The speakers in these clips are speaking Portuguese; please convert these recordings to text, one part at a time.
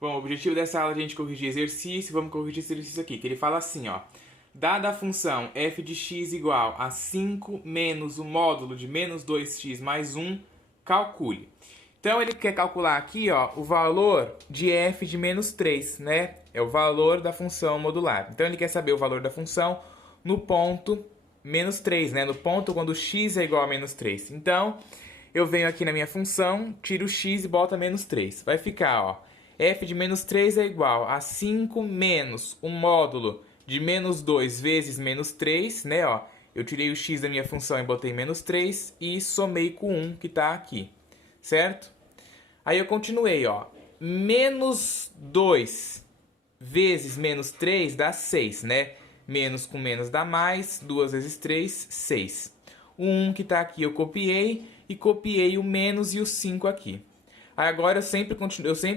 Bom, o objetivo dessa aula é a gente corrigir exercício. Vamos corrigir esse exercício aqui, que ele fala assim, ó. Dada a função f de x igual a 5 menos o módulo de menos 2x mais 1, calcule. Então, ele quer calcular aqui, ó, o valor de f de menos 3, né? É o valor da função modular. Então, ele quer saber o valor da função no ponto menos 3, né? No ponto quando x é igual a menos 3. Então, eu venho aqui na minha função, tiro o x e boto a menos 3. Vai ficar, ó, f de menos 3 é igual a 5 menos o módulo de menos 2 vezes menos 3, né? Ó, eu tirei o x da minha função e botei menos 3 e somei com 1 que está aqui, certo? Aí eu continuei, ó, menos 2 vezes menos 3 dá 6, né? Menos com menos dá mais, 2 vezes 3, 6. O 1 que está aqui eu copiei e copiei o menos e o 5 aqui. Aí agora eu sempre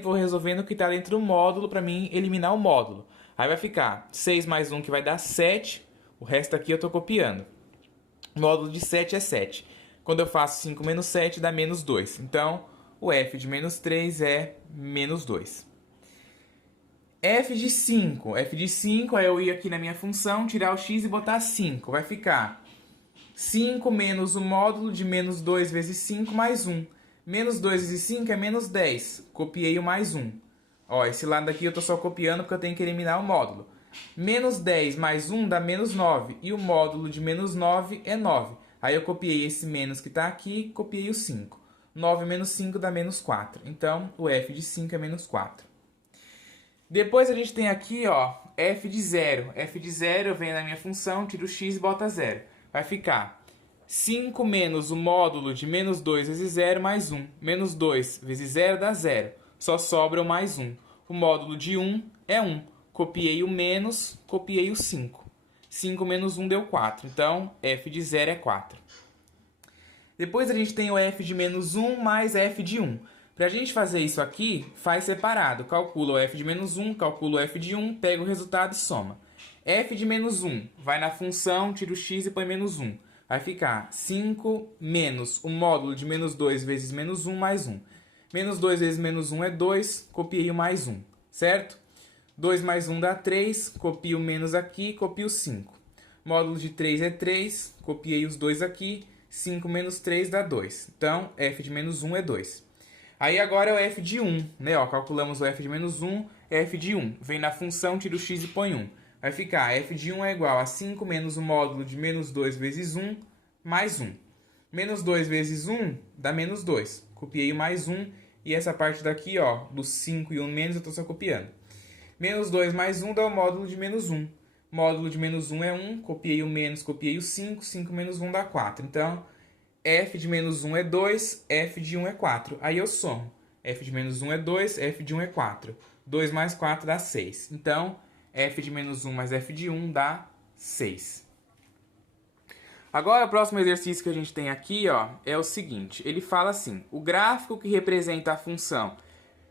vou resolvendo o que está dentro do módulo para mim eliminar o módulo. Aí vai ficar 6 mais 1 que vai dar 7, o resto aqui eu estou copiando. O módulo de 7 é 7. Quando eu faço 5 menos 7 dá menos 2. Então o f de menos 3 é menos 2. F de 5. F de 5 é eu ir aqui na minha função, tirar o x e botar 5. Vai ficar 5 menos o módulo de menos 2 vezes 5 mais 1. Menos 2 vezes 5 é menos 10. Copiei o mais 1. Ó, esse lado daqui eu estou só copiando porque eu tenho que eliminar o módulo. Menos 10 mais 1 dá menos 9. E o módulo de menos 9 é 9. Aí eu copiei esse menos que está aqui e copiei o 5. 9 menos 5 dá menos 4. Então, o f de 5 é menos 4. Depois a gente tem aqui, ó, f de 0. F de 0 eu venho na minha função, tiro o x e boto 0. Vai ficar 5 menos o módulo de menos 2 vezes 0 mais 1. Menos 2 vezes 0 dá 0. Só sobra o mais 1. O módulo de 1 é 1. Copiei o menos, copiei o 5. 5 menos 1 deu 4. Então, f de 0 é 4. Depois a gente tem o f de menos 1 mais f de 1. Para a gente fazer isso aqui, faz separado. Calcula o f de menos 1, calcula o f de 1, pega o resultado e soma. F de menos 1 vai na função, tira o x e põe menos 1. Vai ficar 5 menos o módulo de menos 2 vezes menos 1 mais 1. Menos 2 vezes menos 1 é 2, copiei o mais 1, certo? 2 mais 1 dá 3, copio o menos aqui, copio o 5. Módulo de 3 é 3, copiei os 2 aqui, 5 menos 3 dá 2. Então, f de menos 1 é 2. Aí agora é o f de 1, né? Ó, calculamos o f de menos 1, f de 1. Vem na função, tira o x e põe 1. Vai ficar f de 1 é igual a 5 menos o módulo de menos 2 vezes 1 mais 1. Menos 2 vezes 1 dá menos 2. Copiei o mais 1 e essa parte daqui, ó, do 5 e 1 menos, eu estou só copiando. Menos 2 mais 1 dá o módulo de menos 1. Módulo de menos 1 é 1, copiei o menos, copiei o 5, 5 menos 1 dá 4. Então, f de menos 1 é 2, f de 1 é 4. Aí eu somo. f de menos 1 é 2, f de 1 é 4. 2 mais 4 dá 6. Então, f de menos 1 mais f de 1 dá 6. Agora, o próximo exercício que a gente tem aqui, ó, é o seguinte. Ele fala assim, o gráfico que representa a função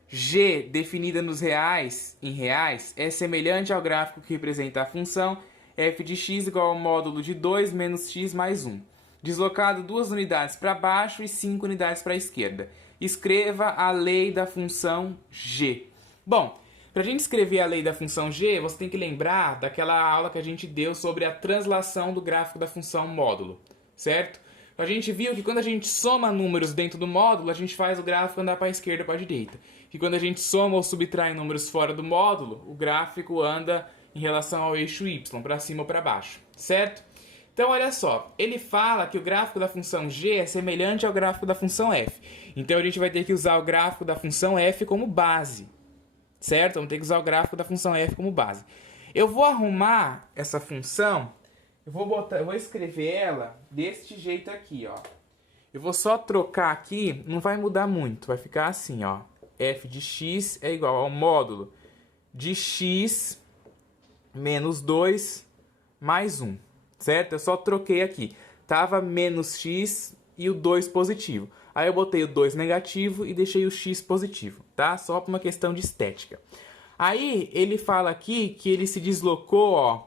g definida nos reais, em reais, é semelhante ao gráfico que representa a função f de x igual ao módulo de 2 menos x mais 1. Deslocado 2 unidades para baixo e 5 unidades para a esquerda. Escreva a lei da função g. Bom, para a gente escrever a lei da função g, você tem que lembrar daquela aula que a gente deu sobre a translação do gráfico da função módulo, certo? A gente viu que quando a gente soma números dentro do módulo, a gente faz o gráfico andar para a esquerda ou para a direita. Que quando a gente soma ou subtrai números fora do módulo, o gráfico anda em relação ao eixo y, para cima ou para baixo, certo? Então, olha só, ele fala que o gráfico da função g é semelhante ao gráfico da função f. Então, a gente vai ter que usar o gráfico da função f como base, certo? Vamos ter que usar o gráfico da função f como base. Eu vou arrumar essa função, eu vou escrever ela deste jeito aqui, ó. Eu vou só trocar aqui, não vai mudar muito, vai ficar assim, ó. f de x é igual ao módulo de x menos 2 mais 1. Certo? Eu só troquei aqui. Tava menos x e o 2 positivo. Aí eu botei o 2 negativo e deixei o x positivo, tá? Só por uma questão de estética. Aí ele fala aqui que ele se deslocou, ó,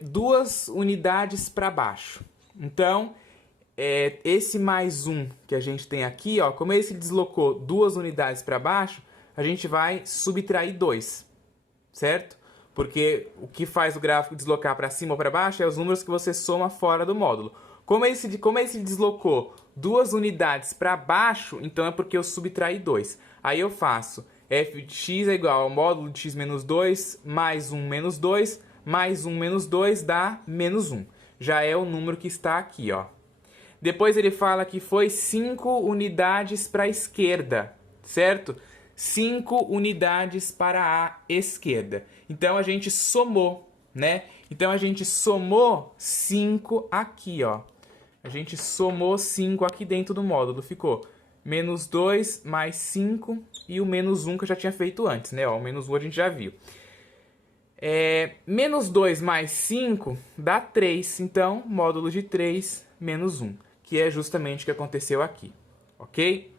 2 unidades para baixo. Então, esse mais 1 que a gente tem aqui, ó, como ele se deslocou 2 unidades para baixo, a gente vai subtrair 2, certo? Porque o que faz o gráfico deslocar para cima ou para baixo é os números que você soma fora do módulo. Como ele se deslocou 2 unidades para baixo, então é porque eu subtraí 2. Aí eu faço f de x é igual ao módulo de x menos 2 mais 1 menos 2 mais 1 menos 2 dá menos 1. Já é o número que está aqui, ó. Depois ele fala que foi 5 unidades para a esquerda, certo? 5 unidades para a esquerda. Então a gente somou, né? Então a gente somou 5 aqui, ó. A gente somou 5 aqui dentro do módulo. Ficou menos 2 mais 5 e o menos 1 que eu já tinha feito antes, né? Ó, o menos 1 a gente já viu. Menos 2 mais 5 dá 3. Então, módulo de 3 menos 1, que é justamente o que aconteceu aqui, ok?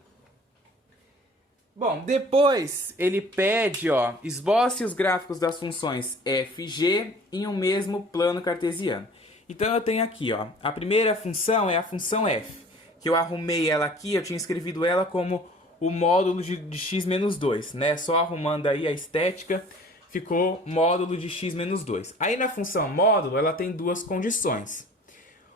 Bom, depois ele pede, ó, esboce os gráficos das funções f e g em um mesmo plano cartesiano. Então eu tenho aqui, ó, a primeira função é a função f, que eu arrumei ela aqui, eu tinha escrevido ela como o módulo de x menos 2, né? Só arrumando aí a estética, ficou módulo de x menos 2. Aí na função módulo, ela tem duas condições.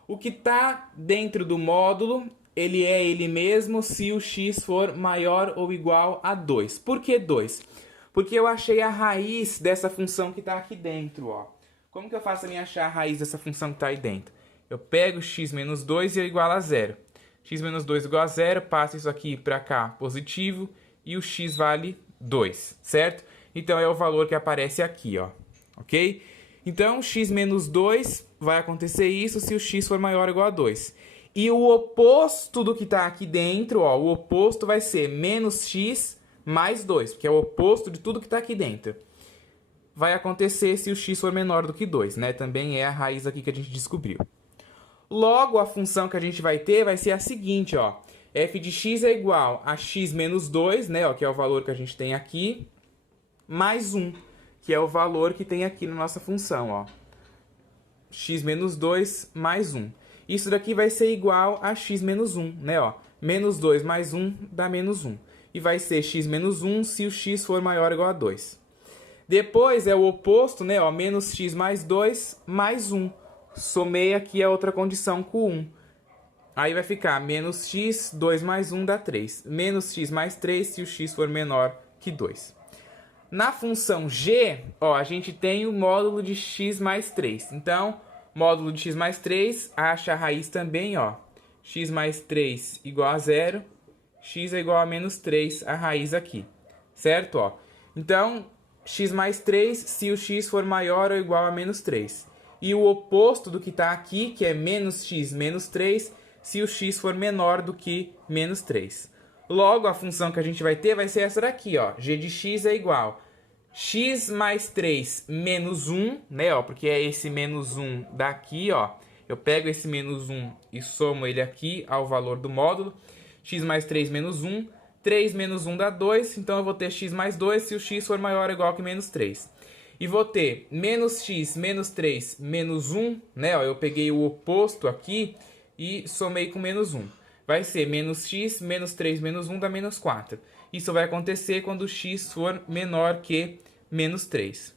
O que está dentro do módulo, ele é ele mesmo se o x for maior ou igual a 2. Por que 2? Porque eu achei a raiz dessa função que está aqui dentro, ó. Como que eu faço para achar a raiz dessa função que está aí dentro? Eu pego x menos 2 e é igual a 0. X menos 2 igual a 0, passo isso aqui para cá positivo e o x vale 2, certo? Então é o valor que aparece aqui, ó, ok? Então x menos 2 vai acontecer isso se o x for maior ou igual a 2. E o oposto do que está aqui dentro, ó, o oposto vai ser menos x mais 2, porque é o oposto de tudo que está aqui dentro. Vai acontecer se o x for menor do que 2, né? Também é a raiz aqui que a gente descobriu. Logo, a função que a gente vai ter vai ser a seguinte, ó. F de x é igual a x menos 2, né, ó, que é o valor que a gente tem aqui, mais 1, que é o valor que tem aqui na nossa função, ó. X menos 2 mais 1. Isso daqui vai ser igual a x menos 1, né, ó. Menos 2 mais 1 dá menos 1. E vai ser x menos 1 se o x for maior ou igual a 2. Depois é o oposto, né, ó, menos x mais 2 mais 1. Somei aqui a outra condição com 1. Aí vai ficar menos x, 2 mais 1 dá 3. Menos x mais 3 se o x for menor que 2. Na função g, ó, a gente tem o módulo de x mais 3. Então, módulo de x mais 3, acha a raiz também, ó. X mais 3 igual a 0. X é igual a menos 3, a raiz aqui. Certo? Ó. Então, x mais 3 se o x for maior ou igual a menos 3. E o oposto do que está aqui, que é menos x menos 3, se o x for menor do que menos 3. Logo, a função que a gente vai ter vai ser essa daqui, ó. G de x é igual a x mais 3 menos 1, né, ó, porque é esse menos 1 daqui, ó. Eu pego esse menos 1 e somo ele aqui ao valor do módulo. X mais 3 menos 1. 3 menos 1 dá 2, então eu vou ter x mais 2 se o x for maior ou igual que menos 3. E vou ter menos x menos 3 menos 1, né, ó, eu peguei o oposto aqui e somei com menos 1. Vai ser menos x menos 3 menos 1 dá menos 4. Isso vai acontecer quando x for menor que menos 3.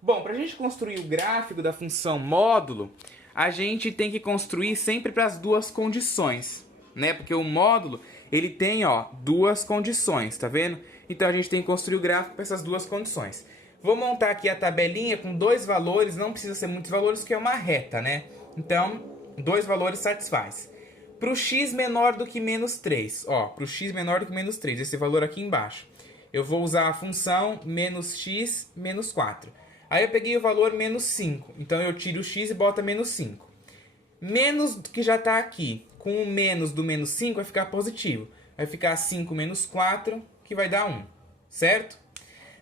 Bom, para a gente construir o gráfico da função módulo, a gente tem que construir sempre para as duas condições, né? Porque o módulo, ele tem, ó, duas condições, tá vendo? Então a gente tem que construir o gráfico para essas duas condições. Vou montar aqui a tabelinha com dois valores, não precisa ser muitos valores, porque é uma reta, né? Então, dois valores satisfaz. Para o x menor do que menos 3, ó, para o x menor do que menos 3, esse valor aqui embaixo, eu vou usar a função menos x menos 4. Aí eu peguei o valor menos 5, então eu tiro o x e boto menos 5. Menos do que já está aqui, com o menos do menos 5 vai ficar positivo. Vai ficar 5 menos 4, que vai dar 1, certo?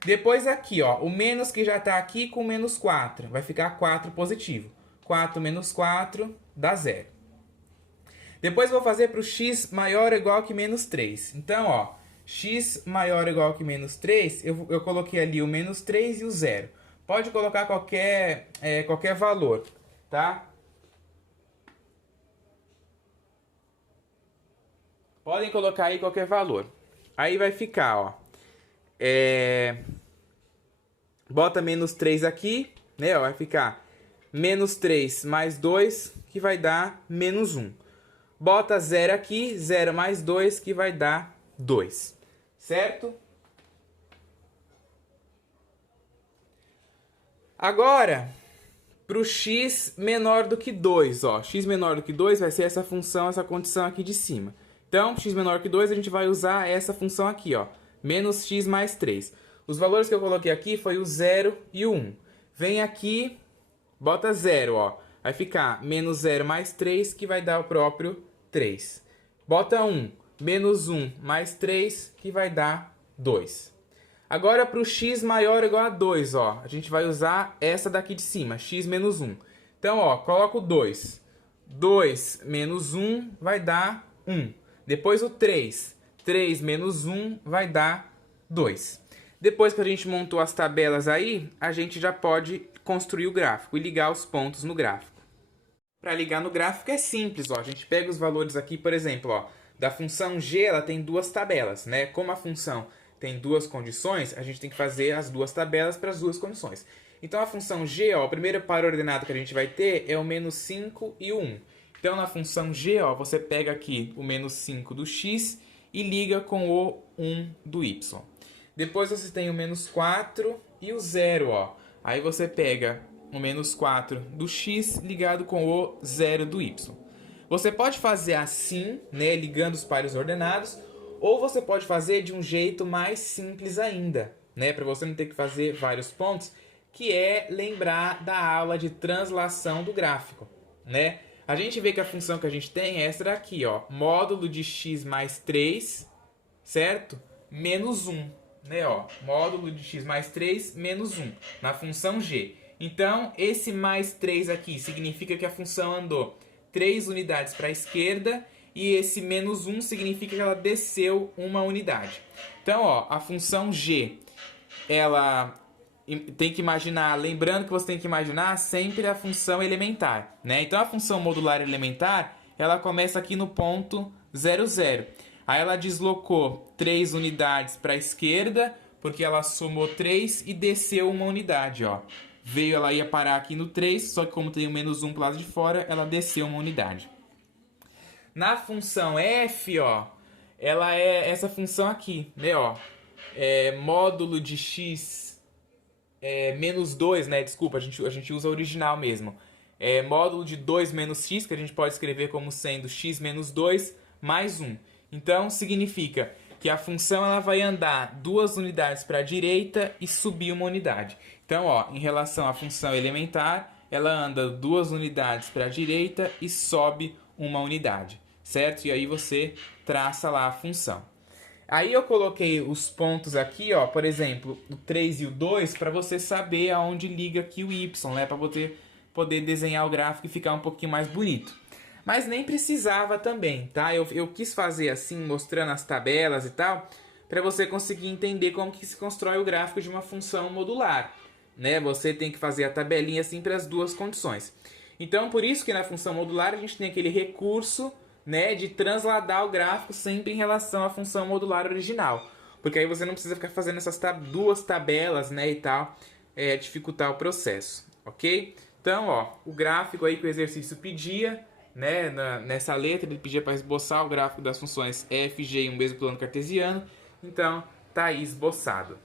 Depois aqui, ó, o menos que já está aqui com menos 4, vai ficar 4 positivo. 4 menos 4 dá 0. Depois vou fazer para o x maior ou igual que menos 3. Então, ó, x maior ou igual que menos 3, eu coloquei ali o menos 3 e o 0. Pode colocar qualquer valor, tá? Podem colocar aí qualquer valor. Aí vai ficar, ó, Bota menos 3 aqui, né? Ó, vai ficar menos 3 mais 2, que vai dar menos 1. Bota 0 aqui, 0 mais 2, que vai dar 2. Certo? Agora, para o x menor do que 2, ó. X menor do que 2 vai ser essa função, essa condição aqui de cima. Então, x menor que 2, a gente vai usar essa função aqui, ó. Menos x mais 3. Os valores que eu coloquei aqui foi o 0 e o 1. Vem aqui, bota 0, ó. Vai ficar menos 0 mais 3, que vai dar o próprio 3. Bota 1, menos 1 mais 3, que vai dar 2. Agora, para o x maior ou igual a 2, ó, a gente vai usar essa daqui de cima, x menos 1. Então, ó, coloco 2. 2 menos 1 vai dar 1. Depois o 3. 3 menos 1 vai dar 2. Depois que a gente montou as tabelas aí, a gente já pode construir o gráfico e ligar os pontos no gráfico. Para ligar no gráfico é simples, ó. A gente pega os valores aqui, por exemplo, ó, da função g, ela tem duas tabelas, né? Como a função tem duas condições, a gente tem que fazer as duas tabelas para as duas condições. Então, a função g, ó, o primeiro par ordenado que a gente vai ter é o menos 5 e o 1. Então, na função g, ó, você pega aqui o menos 5 do x e liga com o 1 do y. Depois, você tem o menos 4 e o 0, ó. Aí, você pega o menos 4 do x ligado com o 0 do y. Você pode fazer assim, né, ligando os pares ordenados, ou você pode fazer de um jeito mais simples ainda, né, para você não ter que fazer vários pontos, que é lembrar da aula de translação do gráfico, né? A gente vê que a função que a gente tem é essa daqui, ó, módulo de x mais 3, certo? Menos 1, né, ó, módulo de x mais 3 menos 1, na função g. Então, esse mais 3 aqui significa que a função andou 3 unidades para a esquerda e esse menos 1 significa que ela desceu uma unidade. Então, ó, a função g, ela tem que imaginar, lembrando que você tem que imaginar sempre a função elementar, né? Então, a função modular elementar, ela começa aqui no ponto 0, 0. Aí ela deslocou 3 unidades para a esquerda, porque ela somou 3 e desceu uma unidade, ó. Ela ia parar aqui no 3, só que como tem o menos 1 para o lado de fora, ela desceu uma unidade. Na função f, ó, ela é essa função aqui, né, ó. Módulo de x menos 2, né, desculpa, a gente usa o original mesmo. Módulo de 2 menos x, que a gente pode escrever como sendo x menos 2 mais 1. Então, significa que a função ela vai andar 2 unidades para a direita e subir uma unidade. Então, ó, em relação à função elementar, ela anda 2 unidades para a direita e sobe uma unidade, certo? E aí você traça lá a função. Aí eu coloquei os pontos aqui, ó, por exemplo, o 3 e o 2, para você saber aonde liga aqui o y, né? Para poder desenhar o gráfico e ficar um pouquinho mais bonito. Mas nem precisava também, tá? Eu quis fazer assim, mostrando as tabelas e tal, para você conseguir entender como que se constrói o gráfico de uma função modular, né? Você tem que fazer a tabelinha assim para as duas condições. Então, por isso que na função modular a gente tem aquele recurso, né, de transladar o gráfico sempre em relação à função modular original. Porque aí você não precisa ficar fazendo essas duas tabelas, né, e tal, dificultar o processo, ok? Então, ó, o gráfico aí que o exercício pedia, né, nessa letra ele pedia para esboçar o gráfico das funções f, g em um mesmo plano cartesiano. Então, tá aí esboçado.